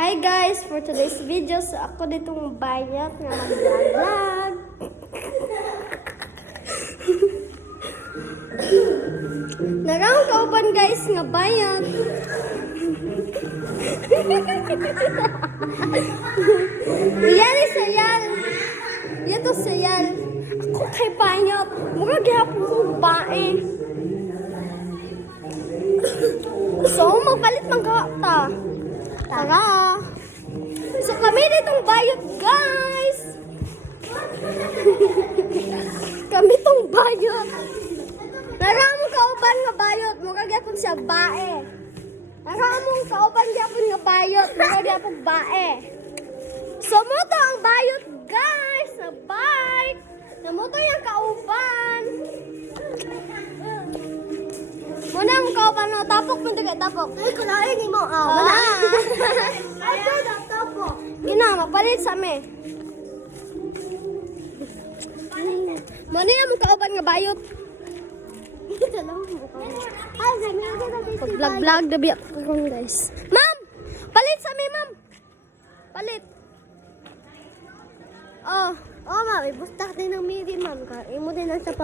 Hi guys, for today's video, so ako ditong bayat nga mag-vlog. Narang kauban guys nga bayat. Yan is sayal. Yan to sayal. Ako kay bayat. Mura gihapon kong bae. So, magpalit man ka ta. Tara! So kami ditong bayot, guys! Kami tong bayot. Naramong kauban nga bayot. Mura gyapon siya bae. Naramong kauban gyapon nga bayot. Mura gyapon bae. So mo to ang bayot, guys! Sa bike! Namuto yung kauban. Muna ang kauban no. Tapok mo digay, tapok. Ay, kunain ni mo. Muna. Ato na, tapok. Gina, magpalit sa me. Muna yung kauban nga bayot. Pag-vlog-vlog, dabi ako guys. Ma'am! Palit sa me, ma'am! Palit. Oh, ma'am. Ibustak din ng miri, ma'am. Imo din ang sa